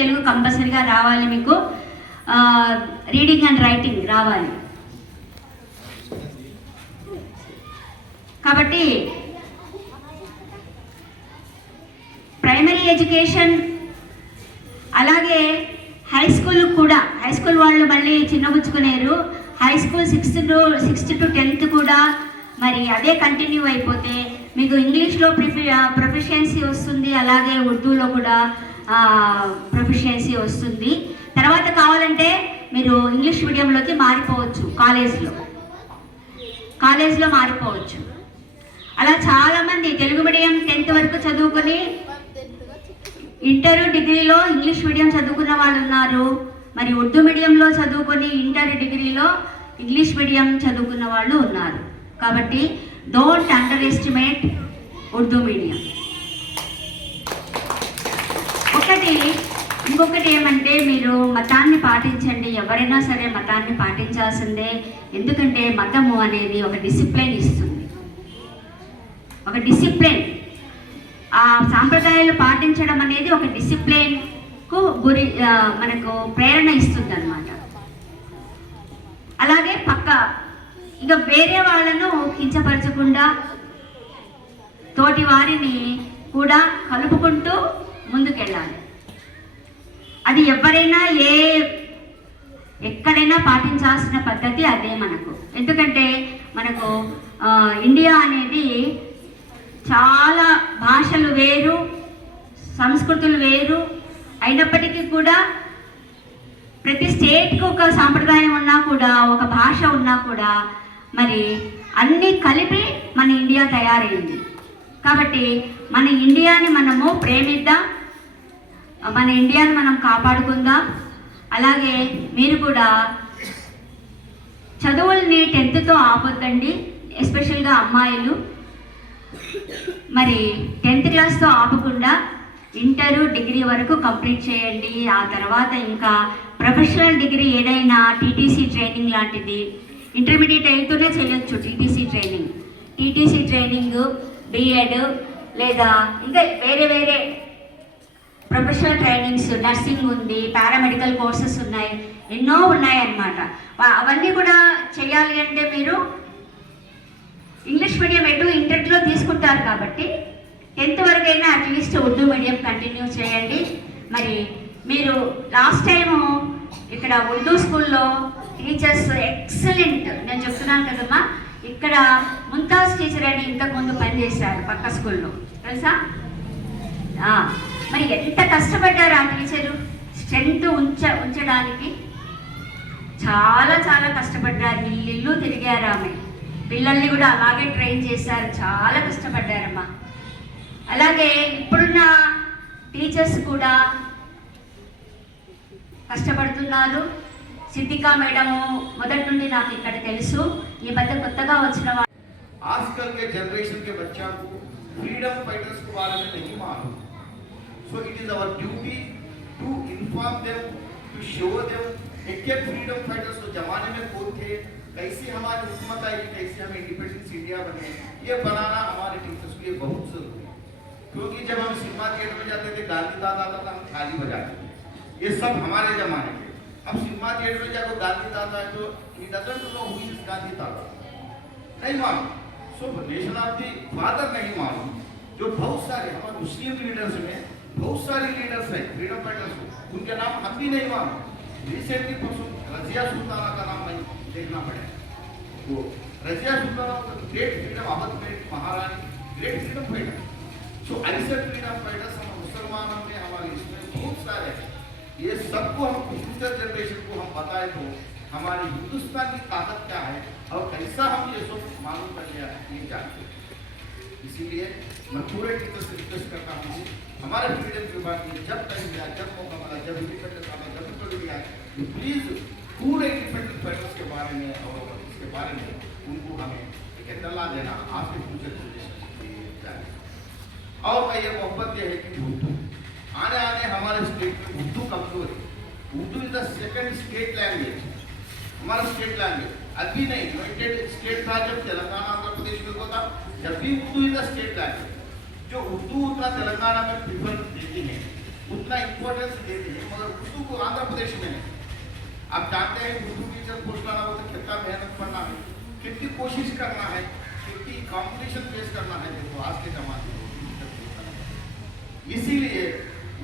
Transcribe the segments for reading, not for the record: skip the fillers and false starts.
తెలుగు కంపల్సరీగా రావాలి, మీకు రీడింగ్ అండ్ రైటింగ్ రావాలి. కాబట్టి ప్రైమరీ ఎడ్యుకేషన్ అలాగే హై స్కూల్ కూడా, హై స్కూల్ వాళ్ళు మళ్ళీ చిన్నబుచ్చుకునేరు. High school 6th to 10th కూడా మరి అదే కంటిన్యూ అయిపోతే మీకు ఇంగ్లీష్లో ప్రొఫిషియన్సీ వస్తుంది, అలాగే ఉర్దూలో కూడా ప్రొఫిషియన్సీ వస్తుంది. తర్వాత కావాలంటే మీరు ఇంగ్లీష్ మీడియంలోకి మారిపోవచ్చు, కాలేజ్లో మారిపోవచ్చు. అలా చాలామంది తెలుగు మీడియం 10th వరకు చదువుకొని ఇంటర్ డిగ్రీలో ఇంగ్లీష్ మీడియం చదువుకున్న వాళ్ళు ఉన్నారు, మరి ఉర్దూ మీడియంలో చదువుకొని ఇంటర్ డిగ్రీలో ఇంగ్లీష్ మీడియం చదువుకున్న వాళ్ళు ఉన్నారు. కాబట్టి don't under estimate Urdu medium. ఇంకొకటి ఏమంటే మీరు మతాన్ని పాటించండి, ఎవరైనా సరే మతాన్ని పాటించాల్సిందే. ఎందుకంటే మతము అనేది ఒక డిసిప్లిన్ ఇస్తుంది, ఒక డిసిప్లిన్. ఆ సాంప్రదాయాలు పాటించడం అనేది ఒక డిసిప్లిన్కు మనకు ప్రేరణ ఇస్తుంది అన్నమాట. అలాగే ఇక వేరే వాళ్ళను కించపరచకుండా తోటి వారిని కూడా కలుపుకుంటూ ముందుకెళ్ళాలి. అది ఎవరైనా ఎక్కడైనా పాటించాల్సిన పద్ధతి అదే మనకు. ఎందుకంటే మనకు ఇండియా అనేది చాలా భాషలు వేరు, సంస్కృతులు వేరు అయినప్పటికీ కూడా ప్రతి స్టేట్కి ఒక సాంప్రదాయం ఉన్నా కూడా, ఒక భాష ఉన్నా కూడా మరి అన్నీ కలిపి మన ఇండియా తయారైంది. కాబట్టి మన ఇండియాని మనము ప్రేమిద్దాం, మన ఇండియాని మనం కాపాడుకుందాం. అలాగే మీరు కూడా చదువుల్ని 10th ఆపొద్దండి, ఎస్పెషల్గా అమ్మాయిలు. మరి 10th క్లాస్తో ఆపకుండా ఇంటరు డిగ్రీ వరకు కంప్లీట్ చేయండి. ఆ తర్వాత ఇంకా ప్రొఫెషనల్ డిగ్రీ ఏదైనా టీటీసీ ట్రైనింగ్ లాంటిది ఇంటర్మీడియట్ అయితేనే చేయొచ్చు. టీటీసీ ట్రైనింగ్ బిఎడ్ లేదా ఇంకా వేరే ప్రొఫెషనల్ ట్రైనింగ్స్, నర్సింగ్ ఉంది, పారామెడికల్ కోర్సెస్ ఉన్నాయి, ఎన్నో ఉన్నాయన్నమాట. అవన్నీ కూడా చేయాలి అంటే మీరు ఇంగ్లీష్ మీడియం ఇంటర్లో తీసుకుంటారు కాబట్టి 10th వరకైనా అట్లీస్ట్ ఉర్దూ మీడియం కంటిన్యూ చేయండి. మరి మీరు లాస్ట్ టైము ఇక్కడ ఉర్దూ స్కూల్లో టీచర్స్ ఎక్సలెంట్, నేను చెప్తున్నాను కదమ్మా, ఇక్కడ ముంతాజ్ టీచర్ అని ఇంతకుముందు పనిచేశారు పక్క స్కూల్లో, తెలుసా? మరి ఎంత కష్టపడ్డారు ఆ టీచరు స్ట్రెంగ్త్ ఉంచడానికి, చాలా కష్టపడ్డారు. ఇల్లు తిరిగారు ఆమె, పిల్లల్ని కూడా అలాగే ట్రైన్ చేశారు, చాలా కష్టపడ్డారమ్మా. అలాగే ఇప్పుడున్న టీచర్స్ కూడా కష్టపడుతున్నారు. సిద్దికా మేడము మొదటి నుండి నాకు ఇక్కడ తెలుసు, ఈ మధ్య కొత్తగా వచ్చిన आजकल के जनरेशन के बच्चों को फ्रीडम फाइटर्स के बारे में नहीं मालूम. So it is our duty to inform them, to show them एक फ्रीडम फाइटर्स तो जमाने में कौन थे, कैसे हमारी हुकूमत आई, कैसे हम इंडिपेंडेंस इंडिया बने, ये बनाना हमारे टीचर्स के लिए बहुत जरूरी है. क्योंकि जब हम सिनेमा थिएटर में जाते थे, गांधी दादा का हम थाली बजाते थे, ये सब हमारे जमाने के. अब सिनेमा थिएटर में जाकर गांधी दादा है तो he doesn't know who is Gandhi दादा, नहीं मालूम. सो नेशन ऑफ द फादर नहीं मालूम. जो बहुत सारे हमारे मुस्लिम लीडर्स में बहुत सारे लीडर्स हैं फ्रीडम फाइटर्स, उनके नाम हम भी नहीं मालूम. रिसेंटली परसों रजिया सुल्ताना का नाम नहीं देखना पड़ेगा. वो रजिया सुल्ताना ग्रेट फ्रीडम अहमद महारानी, ग्रेट फ्रीडम फाइटर. सो ऐसे फ्रीडम फाइटर्स हम मुसलमानों में हमारे इसमें बहुत सारे हैं. ये सबको हम फ्यूचर जनरेशन को हम बताए तो हमारे हिंदुस्तान की ताकत क्या है और कैसा हम ये सब मालूम कर लिया ये जानते. इसीलिए मैं पूरे टीचर से रिक्वेस्ट करता हूँ, हमारे फ्रीडम के बाद जब टाइम मिला, जब मौका मिला, जब इंडिपेंडेंस आना, जब भी आए, प्लीज पूरे इंडिपेंडेंस फाइटर्स के बारे में और इसके बारे में उनको हमें एक इत्तला देना आपके फ्यूचर जनरेशन. और मैं ये मोहब्बत ये है कि उर्दू आने हमारे स्टेट में उर्दू कमजोर है. Urdu is the second state language, हमारा स्टेट लैंग्वेज. अभी नहीं, यूनाइटेड स्टेट था जब तेलंगाना आंध्र प्रदेश में होता, जब भी Urdu is the state language. जो उर्दू उतना तेलंगाना में प्रिफर देती है, उतना इम्पोर्टेंस देते हैं, मगर उर्दू को आंध्र प्रदेश में नहीं। आप जानते हैं उर्दू टीचर पोस्ट लाना हो तो कितना मेहनत करना है, कितनी कोशिश करना है, कितनी कंपटीशन फेस करना है। देखो आज के जमाने में इसीलिए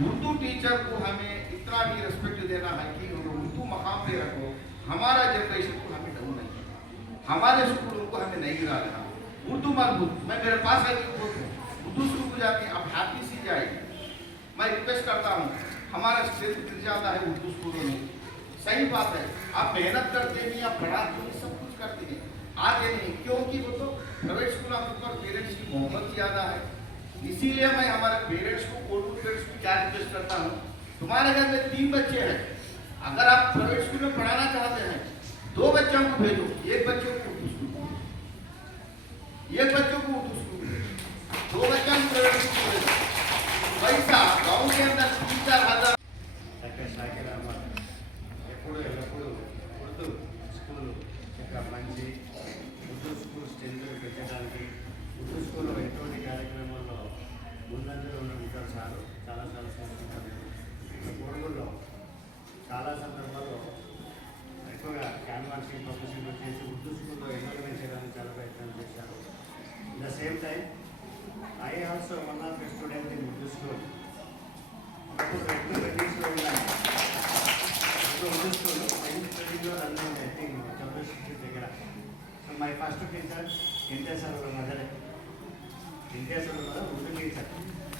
उर्दू टीचर को हमें इतना भी रिस्पेक्ट देना है कि उर्दू मकाम पे रखो। हमारा जनरेशन को हमें डाउन नहीं करना, हमारे स्कूलों को हमें नहीं गिरा देना। उर्दू मजबूत, मैं मेरे पास आई उर्दू स्कूल को जाके अब हैप्पी सी जाएगी। मैं रिक्वेस्ट करता हूँ, हमारा स्ट्रेंथ गिर जाता है उर्दू स्कूलों में। सही बात है, आप मेहनत करते हैं, आप पढ़ाते हैं, सब कुछ करते हैं, आगे नहीं, क्योंकि वो तो प्राइवेट स्कूल आपके ऊपर पेरेंट्स की मोहब्बत ज़्यादा है। इसीलिए मैं हमारे पेरेंट्स को, उर्दू पेरेंट्स को क्या रिक्वेस्ट करता हूँ, तुम्हारे घर में 3 बच्चे हैं, अगर आप प्राइवेट स्कूल में पढ़ाना चाहते हैं 2 बच्चों को भेजो, एक बच्चे को उर्दू स्कूल, एक बच्चों को उर्दू स्कूल, 2 बच्चों को प्राइवेट स्कूल भेजो। पैसा गाँव के अंदर 3-4 हज़ार ఎప్పుడు ఎల్లప్పుడూ ఉర్దూ స్కూల్ యొక్క మంచి ఉర్దూ స్కూల్ స్ట్రెంత్ పెంచడానికి ఉర్దూ స్కూల్లో ఎటువంటి కార్యక్రమాల్లో ముందంజలో ఉంటారు సార్ చాలా చూసుకుంటారు. కోడుగుల్లో చాలా సందర్భాల్లో ఎక్కువగా క్యాన్వాసింగ్ పబ్లిషింగ్ చేసి ఉర్దూ స్కూల్లో ఇంప్లిమెంట్ చేయడానికి చాలా ప్రయత్నం చేశారు. In the same time I also one of the student in Urdu school. అప్పుడు ఎక్కువ రెడ్యూస్లో ఉన్నాయి ఉర్దూ స్కూల్ స్టడీలో రన్ ఐ థింక్ చౌరస్ట్రీట్ దగ్గర. సో మై ఫస్ట్ టీచర్ ఇంటర్సార్ మదర్, ఇంటర్సార్ మదర్ ఉర్దూ టీచర్.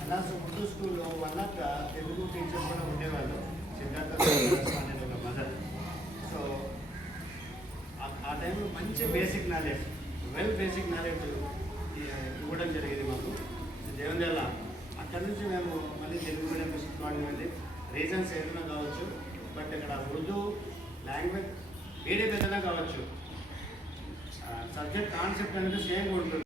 అలా సో ఉర్దూ స్కూల్లో వన్ ఆఫ్ తెలుగు టీచర్ కూడా ఉండేవాళ్ళు, సిద్ధార్థ అనే ఒక మదర్. సో ఆ టైంలో మంచి బేసిక్ నాలెడ్జ్, బేసిక్ నాలెడ్జ్ ఇవ్వడం జరిగింది మాకు. దేవదేళ్ళ అక్కడి నుంచి మేము మళ్ళీ తెలుగు మీడియం తీసుకోవడం వెళ్ళి రీజన్స్ ఏదైనా కావచ్చు, బట్ ఇక్కడ ఉర్దూ లాంగ్వేజ్ మీడియం ఏదైనా కావచ్చు, సబ్జెక్ట్ కాన్సెప్ట్ అనేది సేమ్ ఉంటుంది.